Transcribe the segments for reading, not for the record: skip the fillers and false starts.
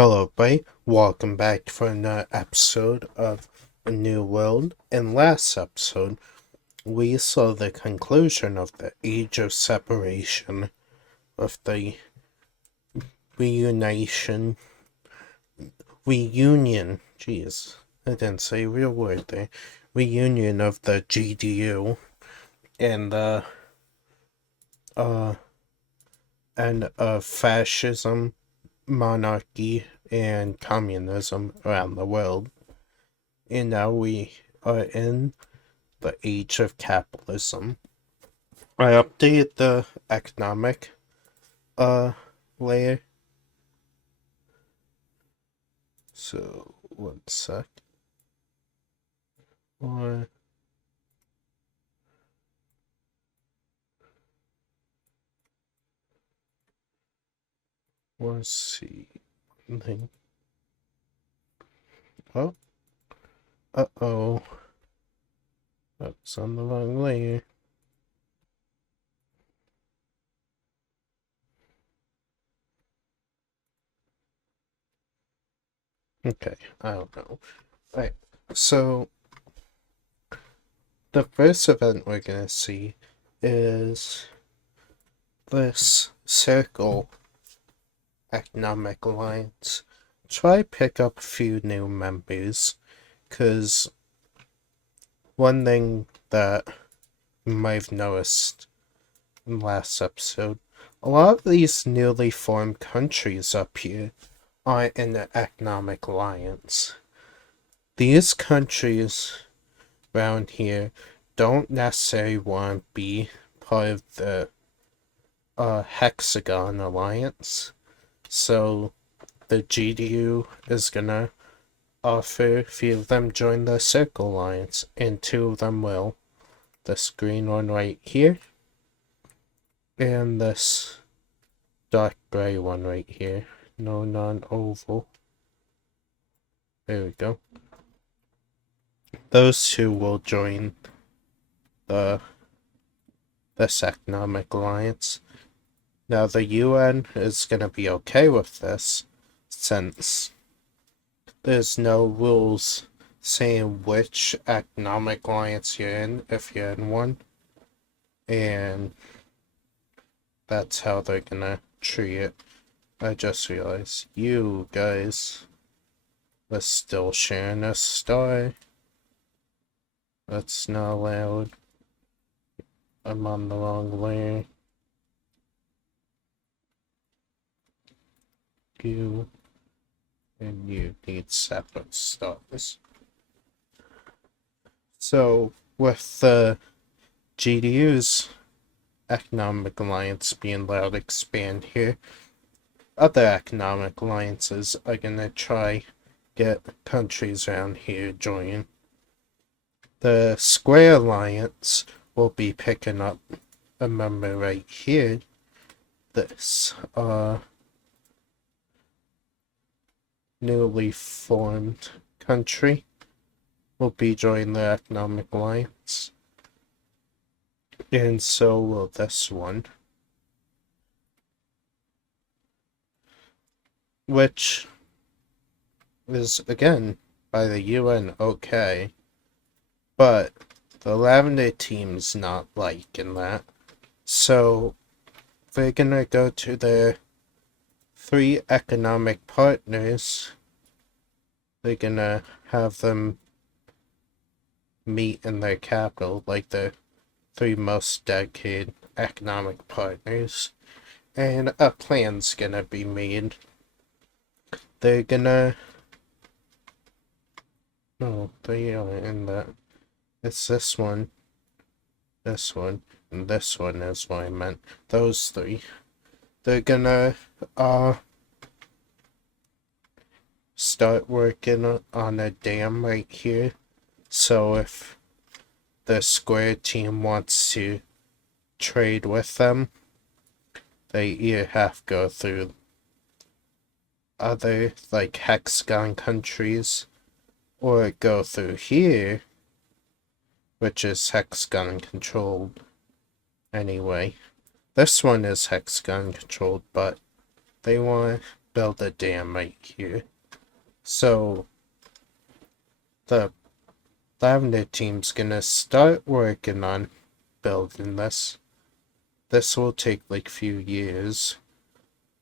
Hello, everybody. Welcome back for another episode of A New World. In last episode, we saw the conclusion of the Age of Separation with the reunion. Jeez, I didn't say a real word there. Reunion of the GDU and the uh fascism, monarchy, and communism around the world. And now we are in the age of capitalism. I updated the economic layer. So 1 sec. Or let's see. Thing. Oh. Uh-oh. That's on the wrong layer. Okay, I don't know. Alright, so the first event we're gonna see is this circle economic alliance. Try pick up a few new members, because one thing that you might have noticed in the last episode, a lot of these newly formed countries up here aren't in the economic alliance. These countries around here don't necessarily want to be part of the Hexagon Alliance, so the GDU is gonna offer a few of them join the Circle Alliance, and 2 of them will. This green one right here, and this dark gray one right here. No, non-oval. There we go. Those 2 will join this economic alliance. Now the UN is gonna be okay with this, since there's no rules saying which economic alliance you're in if you're in one, and that's how they're gonna treat it. I just realized you guys are still sharing a star. That's not allowed. I'm on the wrong layer. You and you need separate stars. So with the GDU's economic alliance being allowed to expand here, other economic alliances are gonna try get countries around here join. The Square Alliance will be picking up a member right here. This newly formed country will be joining the economic alliance, and so will this one, which is again by the UN okay, but the Lavender team's not liking that, so they're gonna go to their 3 economic partners. They're gonna have them meet in their capital, like the 3 most dedicated economic partners, and a plan's gonna be made. They're gonna... No, they aren't in that. It's this one, and this one is what I meant. Those 3. They're gonna start working on a dam right here. So if the Square team wants to trade with them, they either have to go through other, like, Hexagon countries, or go through here, which is Hexagon controlled anyway. This one is Hexagon controlled, but they want to build a dam right here. So the Lavender team's gonna start working on building this. This will take like few years.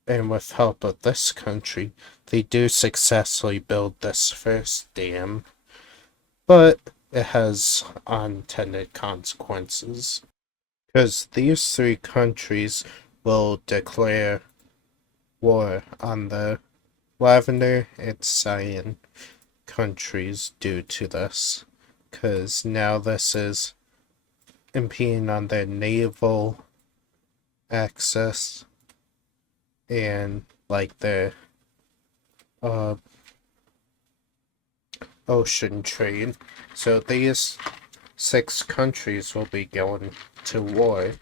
And with help of this country, they do successfully build this first dam. But it has unintended consequences. Because these three countries will declare war on the Lavender and Cyan countries due to this. Because now this is impeding on their naval access and like their ocean trade. So these 6 countries will be going to war.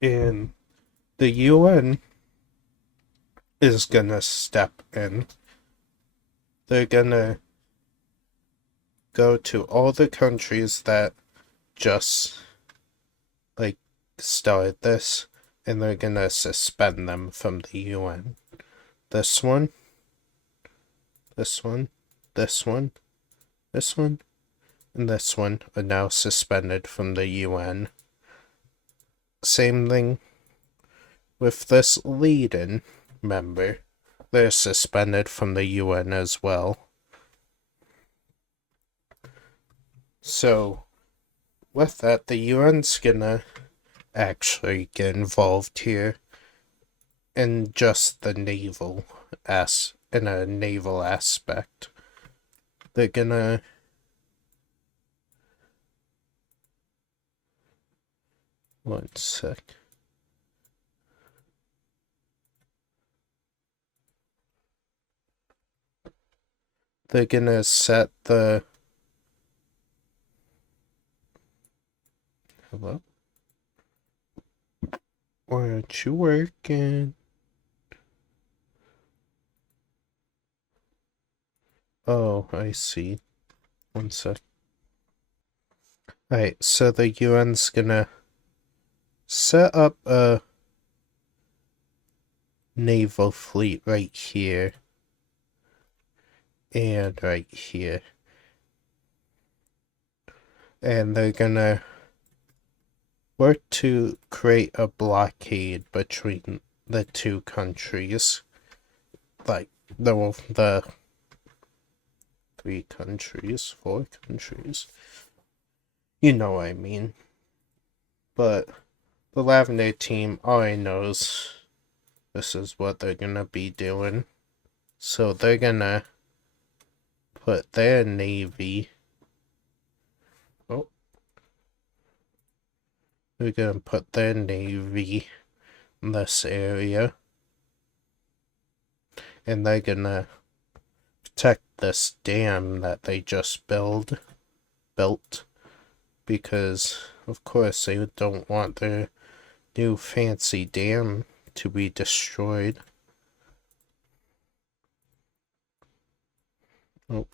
And the UN is gonna step in. They're gonna go to all the countries that just like started this, and they're gonna suspend them from the UN. This one, this one, this one, this one, and this one are now suspended from the UN. Same thing with this lead-in member. They're suspended from the UN as well. So, with that, the UN's gonna actually get involved here in just the naval in a naval aspect. They're gonna one sec. They're gonna set the hello? Why aren't you working? Oh, I see. One sec. Alright, so the UN's gonna set up a naval fleet right here. And right here. And they're gonna work to create a blockade between the two countries. Like, the 3 countries, 4 countries. You know what I mean. But the Lavender team already knows this is what they're gonna be doing. So they're gonna put their navy. Oh. They're gonna put their navy in this area. And they're gonna protect this dam that they just built. Because, of course, they don't want their new fancy dam to be destroyed. Oh.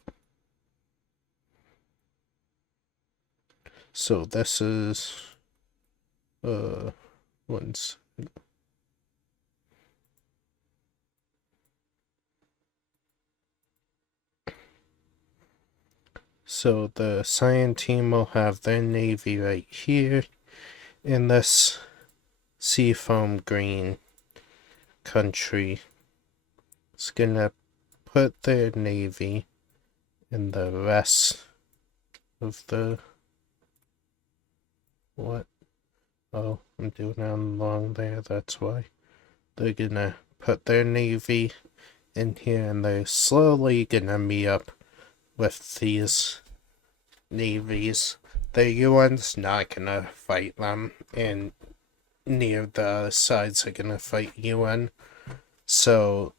So this is once. So the Cyan team will have their navy right here in this seafoam green country. It's gonna put their navy in the rest of the what? Oh, I'm doing it along there, that's why. They're gonna put their navy in here and they're slowly gonna meet up with these navies. The UN's not gonna fight them, and neither the other sides are gonna fight UN. So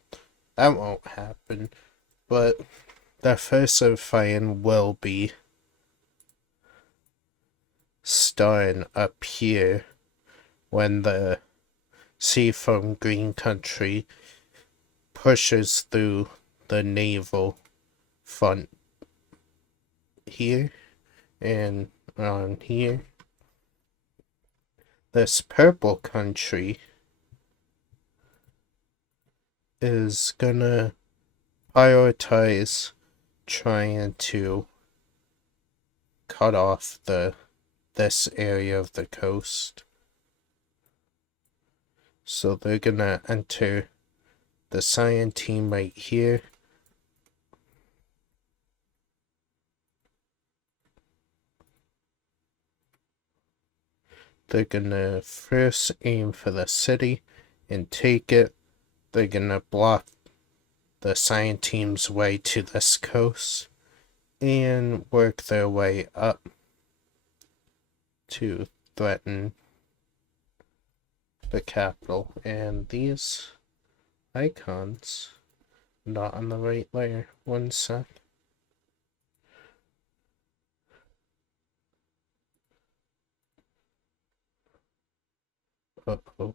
that won't happen. But the first of fighting will be starting up here when the seafoam green country pushes through the naval front here and on here. This purple country is gonna prioritize trying to cut off this area of the coast. So they're gonna enter the cyan team right here. They're gonna first aim for the city and take it. They're gonna block the cyan team's way to this coast and work their way up to threaten the capital. And these icons not on the right layer. One sec. Uh-oh.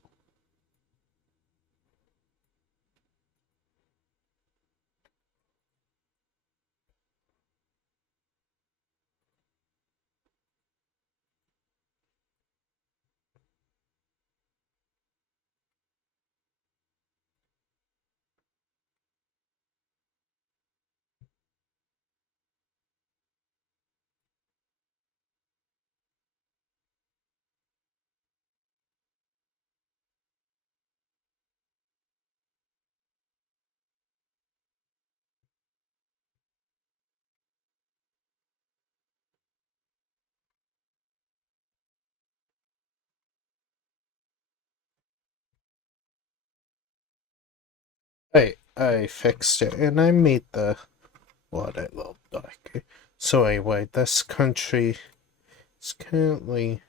I fixed it and I made the water a little darker. So anyway, this country is currently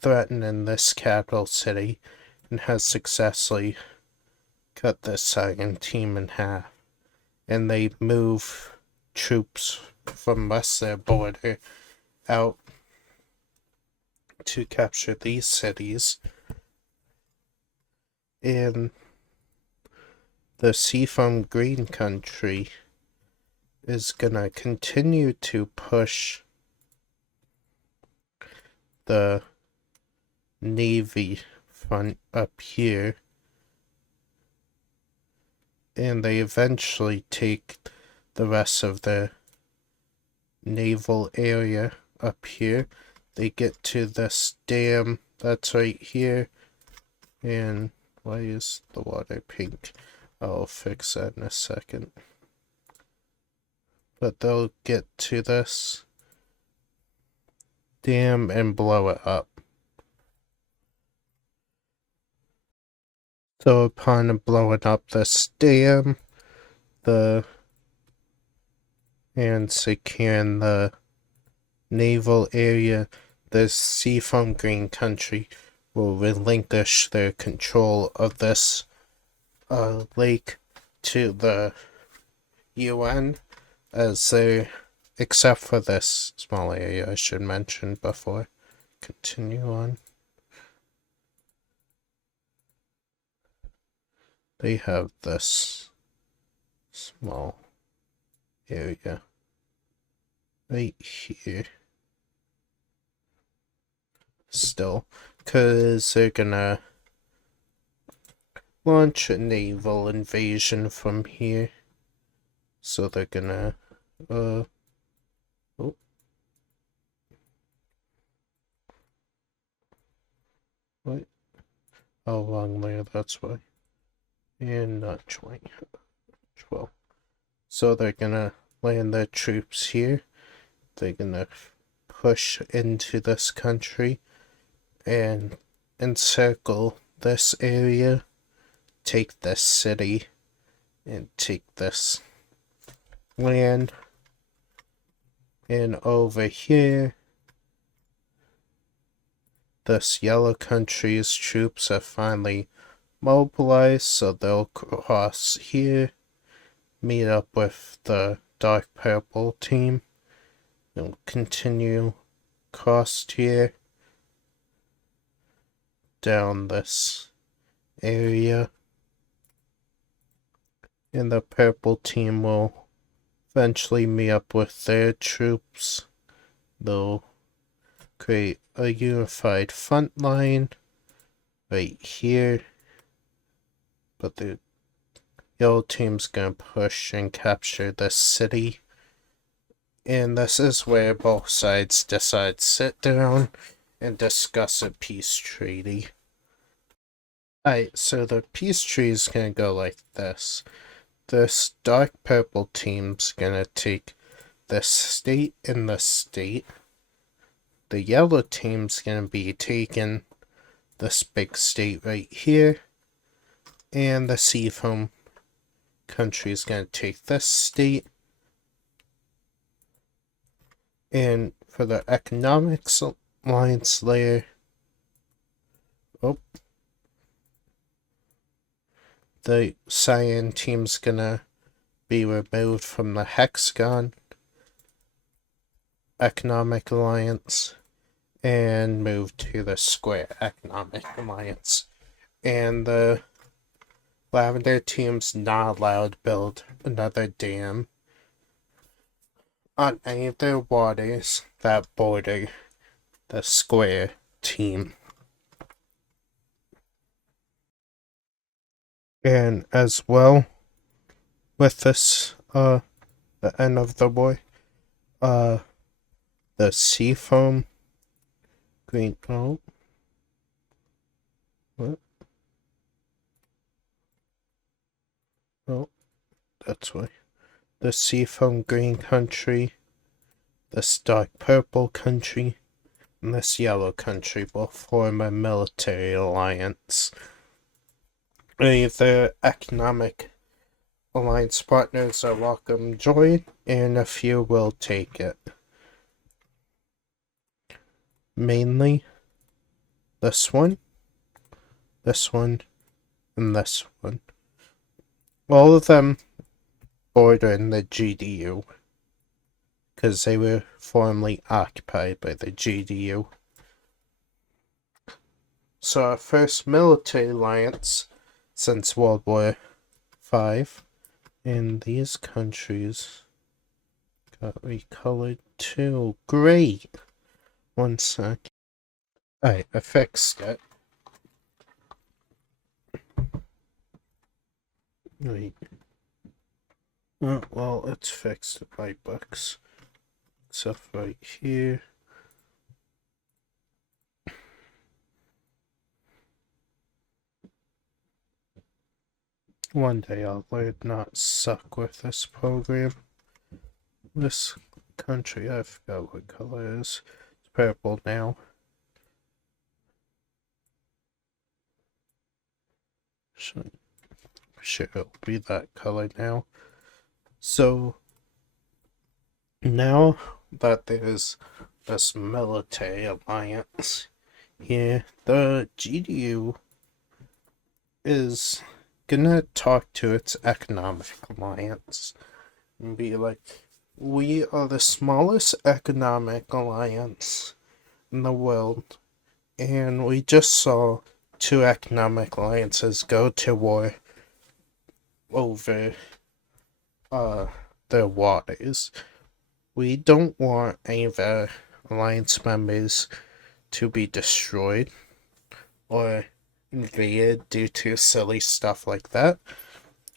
threatening this capital city and has successfully cut this cyan team in half. And they move troops from west their border out to capture these cities. And the seafoam green country is gonna continue to push the navy front up here, and they eventually take the rest of the naval area up here. They get to this dam that's right here, and why is the water pink? I'll fix that in a second. But they'll get to this dam and blow it up. So upon blowing up this dam, and securing the naval area, the seafoam green country will relinquish their control of this lake to the UN, as they, except for this small area I should mention before continue on. They have this small area right here still, because they're gonna launch a naval invasion from here. So they're gonna oh, what? Oh, wrong layer, that's why. And not join 12. So they're gonna land their troops here. They're gonna push into this country and encircle this area, take this city, and take this land. And over here, this yellow country's troops are finally mobilized, so they'll cross here, meet up with the dark purple team, and continue across here, down this area, and the purple team will eventually meet up with their troops. They'll create a unified front line right here, but the yellow team's gonna push and capture this city. And this is where both sides decide to sit down and discuss a peace treaty. Alright, so the peace treaty is gonna go like this. This dark purple team's gonna take this state and this state. The yellow team's gonna be taking this big state right here. And the seafoam country is gonna take this state. And for the economics alliance layer, the cyan team's gonna be removed from the hexagon economic alliance and move to the square economic alliance. And the lavender team's not allowed to build another dam on any of their waters that border the square team. And as well, with this, the end of the war, the seafoam green, what? Oh, that's why. The seafoam green country, this dark purple country, and this yellow country will form a military alliance. Any of the economic alliance partners are welcome to join, and a few will take it. Mainly this one, and this one. All of them border in the GDU, because they were formerly occupied by the GDU. So our first military alliance since World War V, and these countries got recolored too. Great! One sec. Alright, I fixed it. Wait. Oh, well, it's fixed in my books. Stuff right here. One day I'll learn not suck with this program. This country, I forgot what color it is. It's purple now. Sure, it'll be that color now. So, now that there's this military alliance here, the GDU is gonna talk to its economic alliance and be like, we are the smallest economic alliance in the world, and we just saw two economic alliances go to war over their waters. We don't want any of our alliance members to be destroyed or invaded due to silly stuff like that.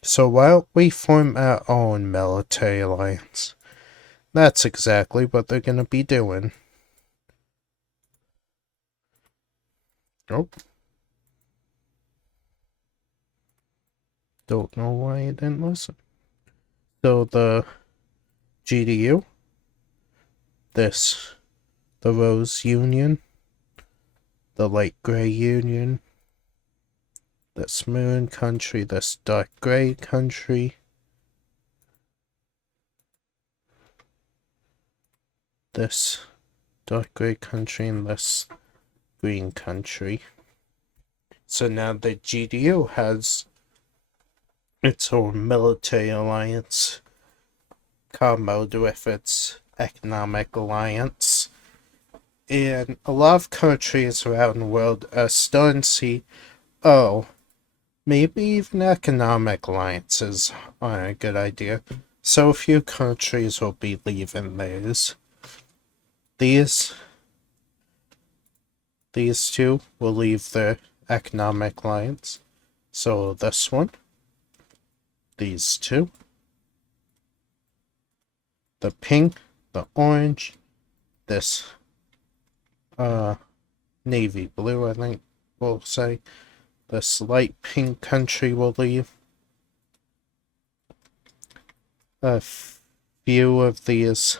So why don't we form our own military alliance? That's exactly what they're gonna be doing. Nope. Don't know why you didn't listen. So the GDU, the Rose Union, the Light Gray Union, this Moon Country, this Dark Gray Country, this Dark Gray Country, and this Green Country. So now the GDU has its own military alliance comboed with its economic alliance. And a lot of countries around the world are starting to see, oh, maybe even economic alliances aren't a good idea. So a few countries will be leaving theirs. These two will leave their economic alliance. So this one these two. The pink, the orange, this navy blue, I think we'll say. This light pink country will leave. A few of these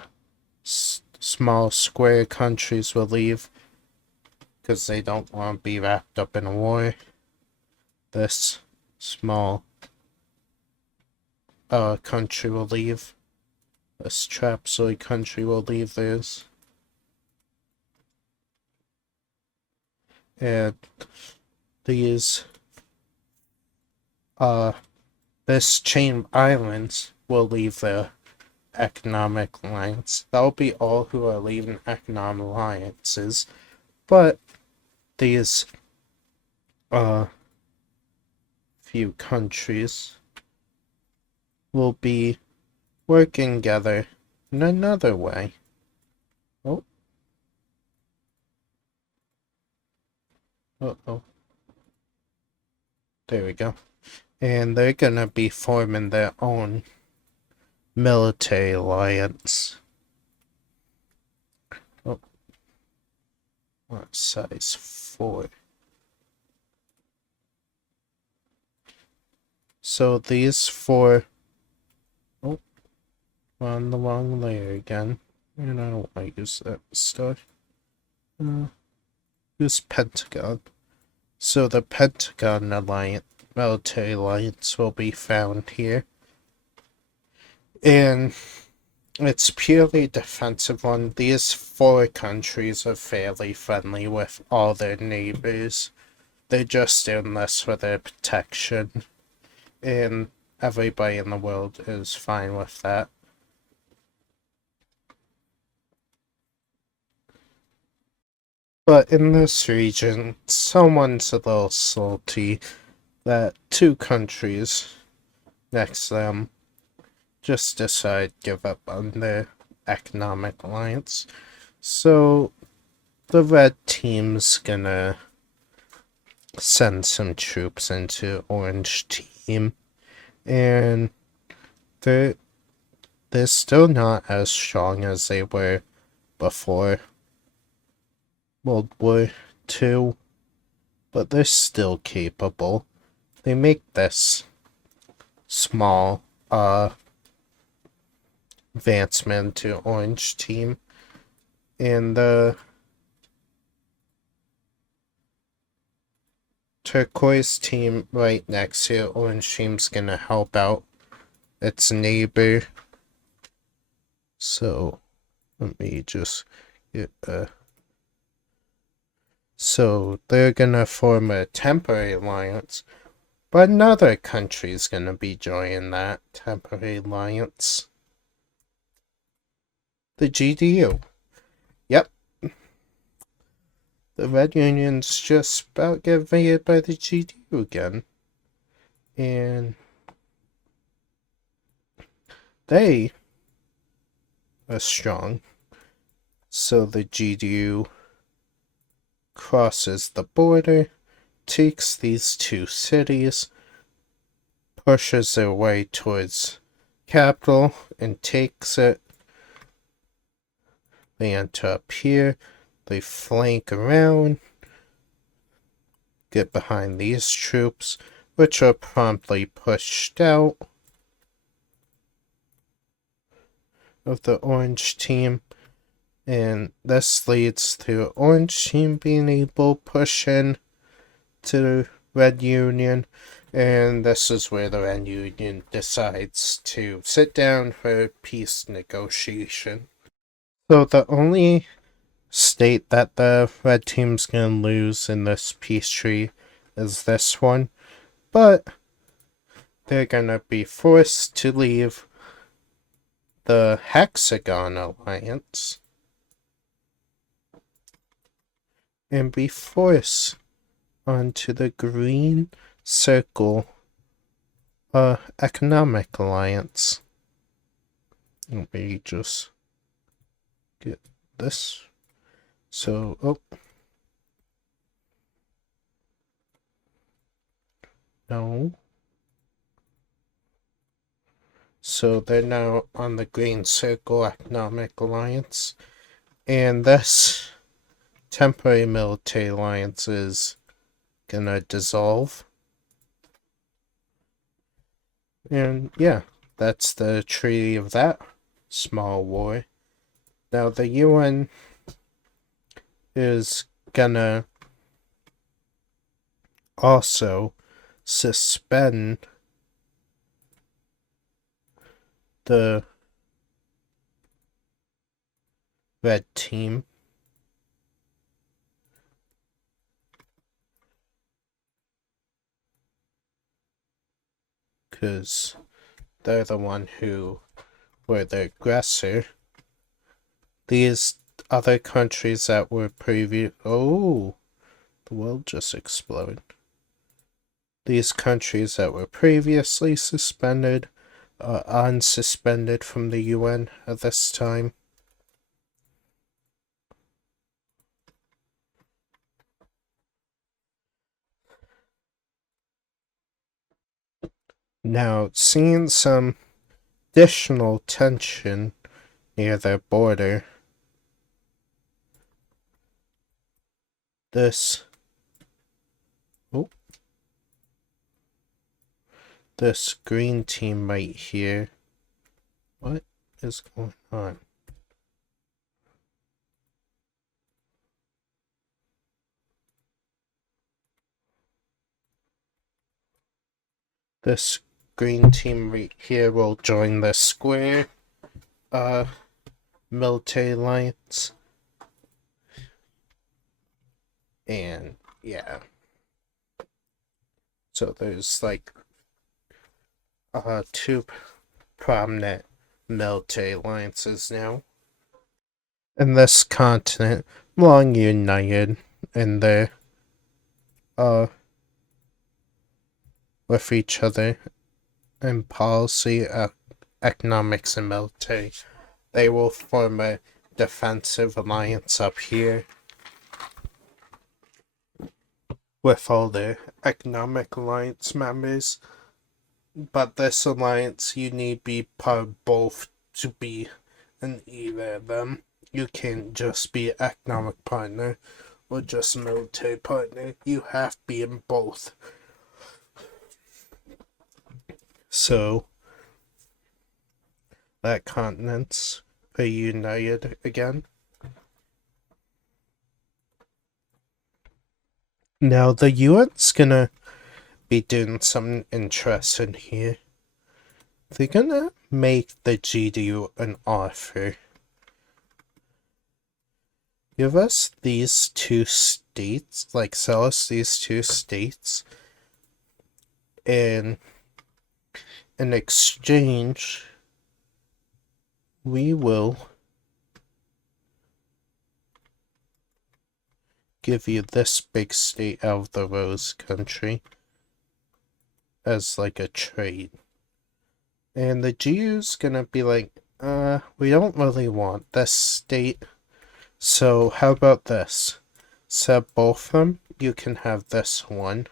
small square countries will leave because they don't want to be wrapped up in a war. This small country will leave. This trapezoid country will leave theirs. And these this chain of islands will leave the economic alliance. That'll be all who are leaving economic alliances. But these few countries will be working together in another way. Oh. Uh-oh. There we go. And they're gonna be forming their own military alliance. Oh. What size 4? So these 4... Oh. On the wrong layer again. And I don't want to use that stuff. Use Pentagon. So the Pentagon Alliance, military alliance, will be found here. And it's purely defensive one. These 4 countries are fairly friendly with all their neighbors. They're just doing this for their protection. And everybody in the world is fine with that. But in this region, someone's a little salty that 2 countries next to them just decide to give up on their economic alliance. So the red team's gonna send some troops into orange team, and they're still not as strong as they were before World War II, but they're still capable. They make this small advancement to orange team, and the turquoise team right next to orange team's gonna help out its neighbor. So let me just get so they're gonna form a temporary alliance, but another country's gonna be joining that temporary alliance. The GDU. Yep. The Red Union's just about get invaded by the GDU again. And they are strong. So the GDU crosses the border, takes these 2 cities, pushes their way towards capital, and takes it. They enter up here, they flank around, get behind these troops, which are promptly pushed out of the orange team. And this leads to orange team being able to push in to the Red Union. And this is where the Red Union decides to sit down for peace negotiation. So the only state that the red team's gonna lose in this peace treaty is this one. But they're gonna be forced to leave the Hexagon Alliance and be forced onto the Green Circle Economic Alliance. Let me just get this. So, no. So they're now on the Green Circle Economic Alliance. And this temporary military alliance is gonna dissolve. And yeah, that's the treaty of that small war. Now the UN is gonna also suspend the red team because they're the one who were the aggressor. These other countries that were the world just exploded. These countries that were previously suspended are unsuspended from the UN at this time. Now, seeing some additional tension near their border, this green team right here. What is going on? This green team right here will join the square military alliance. And yeah. So there's like two prominent military alliances now. In this continent, long united in their with each other in policy, economics, and military. They will form a defensive alliance up here with all the economic alliance members. But this alliance, you need to be part of both to be in either of them. You can't just be economic partner or just military partner. You have to be in both. So that continent's reunited again. Now the UN's gonna be doing something interesting here. They're gonna make the GDU an offer. Give us these two states, like sell us these two states, and in exchange, we will give you this big state out of the Rose Country as like a trade. And the GU's gonna be like, we don't really want this state, so how about this? Set both of them, you can have this one.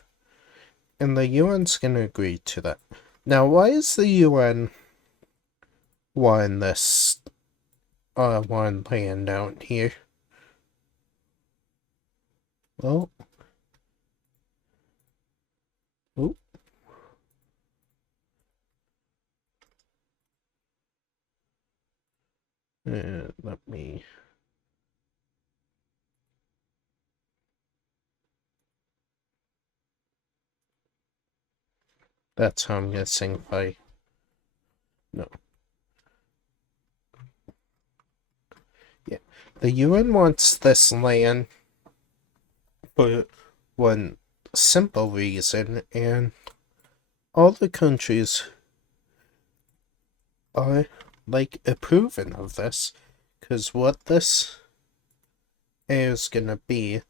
And the UN's gonna agree to that. Now, why is the UN wanting this, one land out here? Well, oh. Let me. That's how I'm guessing if I. No. Yeah. The UN wants this land for one simple reason, and all the countries are like approving of this, because what this is gonna be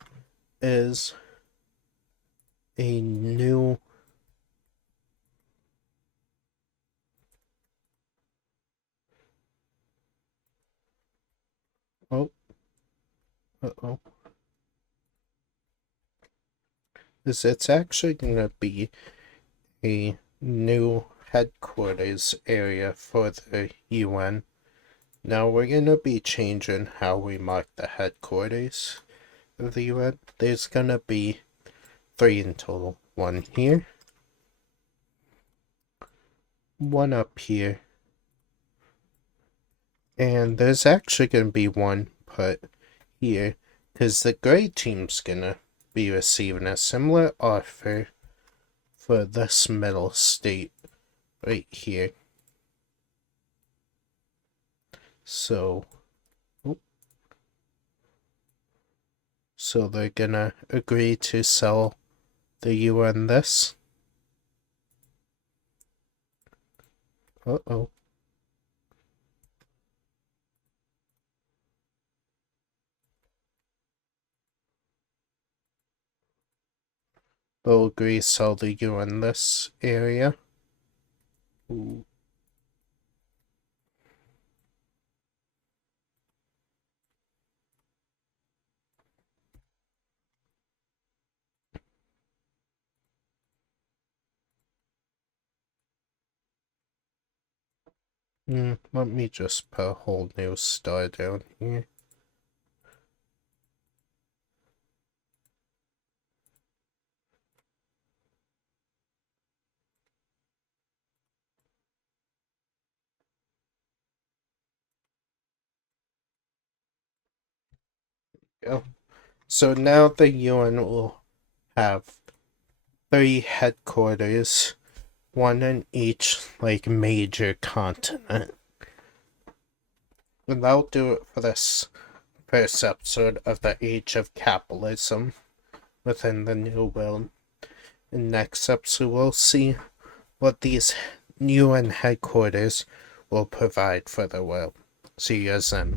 is a new is it's actually gonna be a new headquarters area for the UN. Now we're gonna be changing how we mark the headquarters of the UN. There's gonna be 3 in total. 1 here, 1 up here, and there's actually gonna be 1 put here, because the gray team's gonna be receiving a similar offer for this middle state right here. So they're gonna agree to sell the UN this. Uh-oh. They'll agree to sell the UN this area. Ooh. Let me just put a whole new star down here. Go. So now the UN will have 3 headquarters, 1 in each major continent. And that'll do it for this first episode of the Age of Capitalism within the New World. In next episode, we'll see what these UN headquarters will provide for the world. See you guys then.